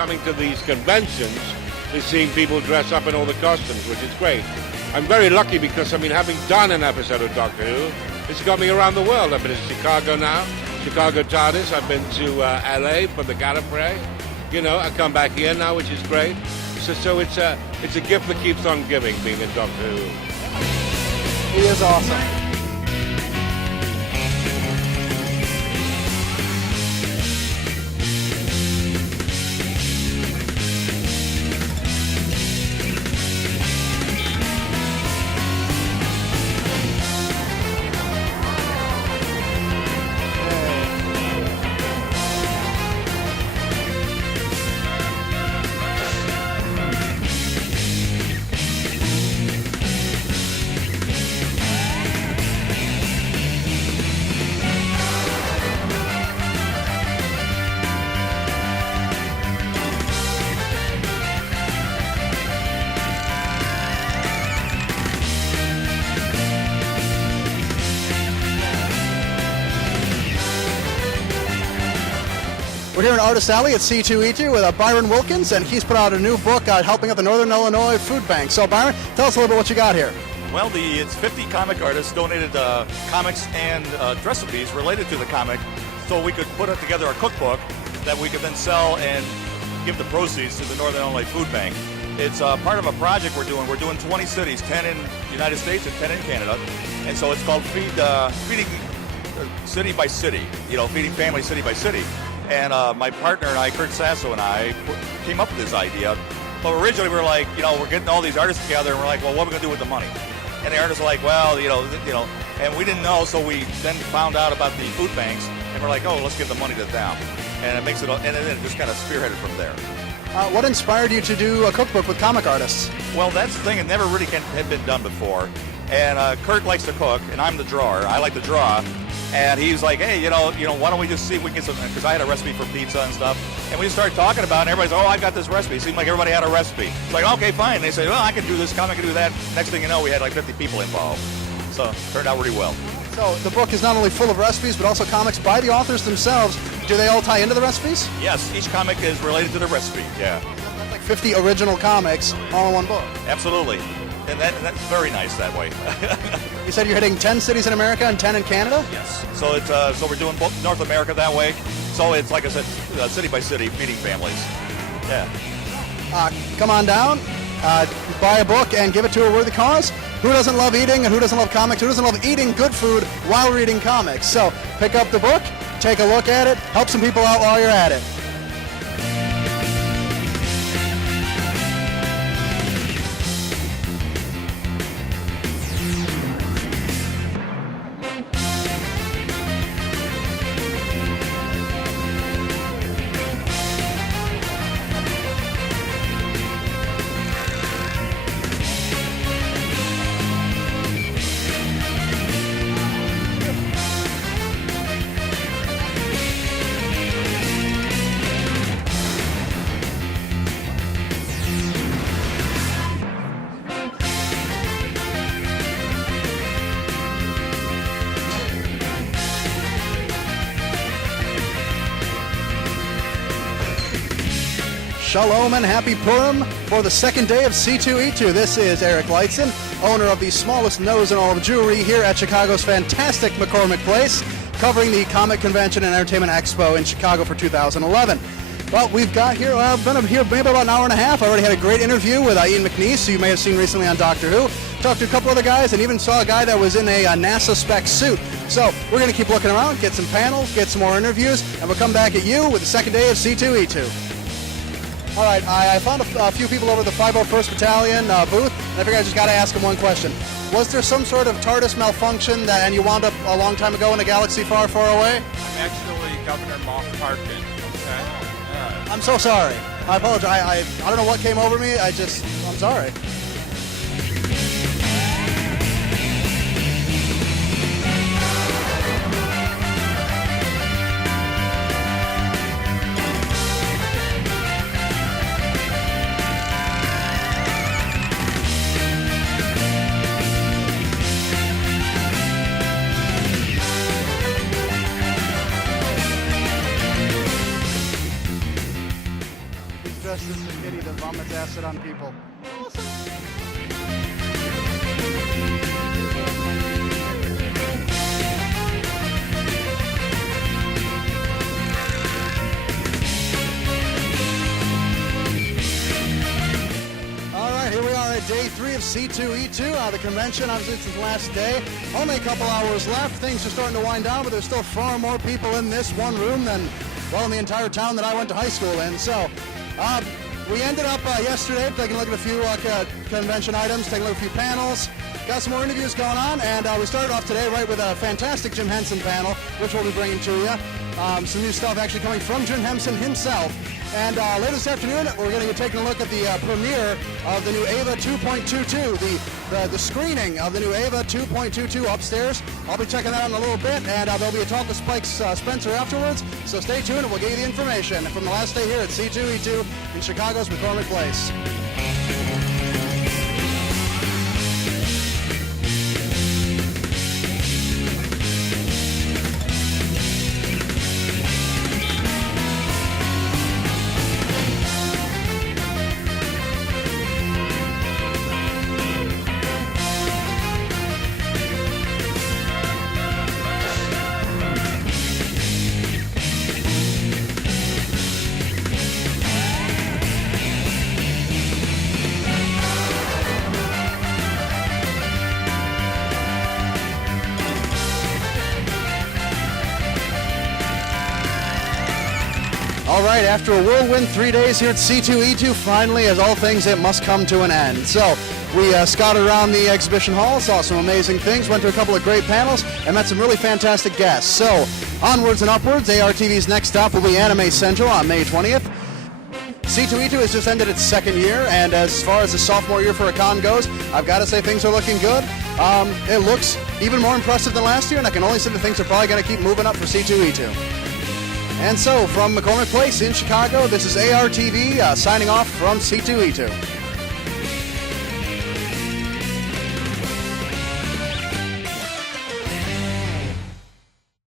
coming to these conventions is seeing people dress up in all the costumes, which is great. I'm very lucky because, I mean, having done an episode of Doctor Who, it's got me around the world. I've been in Chicago now, Chicago TARDIS. I've been to LA for the Gallifrey. You know, I come back here now, which is great. So it's a gift that keeps on giving, being in Doctor Who. He is awesome. We're here in Artist Alley at C2E2 with Byron Wilkins, and he's put out a new book helping out the Northern Illinois Food Bank. So, Byron, tell us a little bit what you got here. Well, it's 50 comic artists donated comics and recipes related to the comic, so we could put it together a cookbook that we could then sell and give the proceeds to the Northern Illinois Food Bank. It's part of a project we're doing. We're doing 20 cities, 10 in the United States and 10 in Canada, and so it's called Feeding City by City, feeding families city by city. And my partner and I, Kurt Sasso and I, came up with this idea. But originally we were like, we're getting all these artists together, and we're like, well, what are we going to do with the money? And the artists were like, well, and we didn't know, so we then found out about the food banks, and we're like, oh, let's give the money to them. And it makes it, and then it just kind of spearheaded from there. What inspired you to do a cookbook with comic artists? Well, that's the thing. It never really had been done before. And Kurt likes to cook, and I'm the drawer. I like to draw. And he's like, hey, why don't we just see if we can get some, because I had a recipe for pizza and stuff. And we started talking about it, and everybody's, oh, I got this recipe. It seemed like everybody had a recipe. It's like, okay, fine. And they say, well, I can do this, I can do that. Next thing you know, we had like 50 people involved. So it turned out really well. So the book is not only full of recipes, but also comics by the authors themselves. Do they all tie into the recipes? Yes, each comic is related to the recipe, yeah. That's like 50 original comics all in one book. Absolutely. And that's very nice that way. You said you're hitting 10 cities in America and 10 in Canada? Yes. So it's so we're doing both North America that way. So it's, like I said, city by city, feeding families. Yeah. Come on down, buy a book, and give it to a worthy cause. Who doesn't love eating, and who doesn't love comics? Who doesn't love eating good food while reading comics? So pick up the book, take a look at it, help some people out while you're at it. Shalom and happy Purim for the second day of C2E2. This is Eric Leitzen, owner of the smallest nose in all of jewelry here at Chicago's fantastic McCormick Place, covering the Comic Convention and Entertainment Expo in Chicago for 2011. Well, we've got here, been here maybe about an hour and a half. I already had a great interview with Ian McNeice, who you may have seen recently on Doctor Who. Talked to a couple other guys and even saw a guy that was in a NASA spec suit. So we're going to keep looking around, get some panels, get some more interviews, and we'll come back at you with the second day of C2E2. All right, I found a few people over the 501st Battalion booth, and I figured I just got to ask them one question. Was there some sort of TARDIS malfunction and you wound up a long time ago in a galaxy far, far away? I'm actually Governor Moff Tarkin, okay? I'm so sorry. I apologize. I don't know what came over me. I'm sorry. dressed as the kitty that vomits acid on people. All right, here we are at day 3 of C2E2. The convention, obviously, it's the last day. Only a couple hours left. Things are starting to wind down, but there's still far more people in this one room than, well, in the entire town that I went to high school in. So, we ended up yesterday taking a look at a few convention items, taking a look at a few panels, got some more interviews going on, and we started off today right with a fantastic Jim Henson panel, which we'll be bringing to you. Some new stuff actually coming from Jim Henson himself. And later this afternoon, we're going to be taking a look at the premiere of the new Ava 2.22, the screening of the new Ava 2.22 upstairs. I'll be checking that out in a little bit, and there'll be a talk with Spike Spencer afterwards. So stay tuned, and we'll give you the information from the last day here at C2E2 in Chicago's McCormick Place. All right, after a whirlwind 3 days here at C2E2, finally, as all things, it must come to an end. So we scouted around the exhibition hall, saw some amazing things, went to a couple of great panels, and met some really fantastic guests. So onwards and upwards, ARTV's next stop will be Anime Central on May 20th. C2E2 has just ended its second year, and as far as the sophomore year for a con goes, I've got to say things are looking good. It looks even more impressive than last year, and I can only say that things are probably going to keep moving up for C2E2. And so, from McCormick Place in Chicago, this is ARTV signing off from C2E2.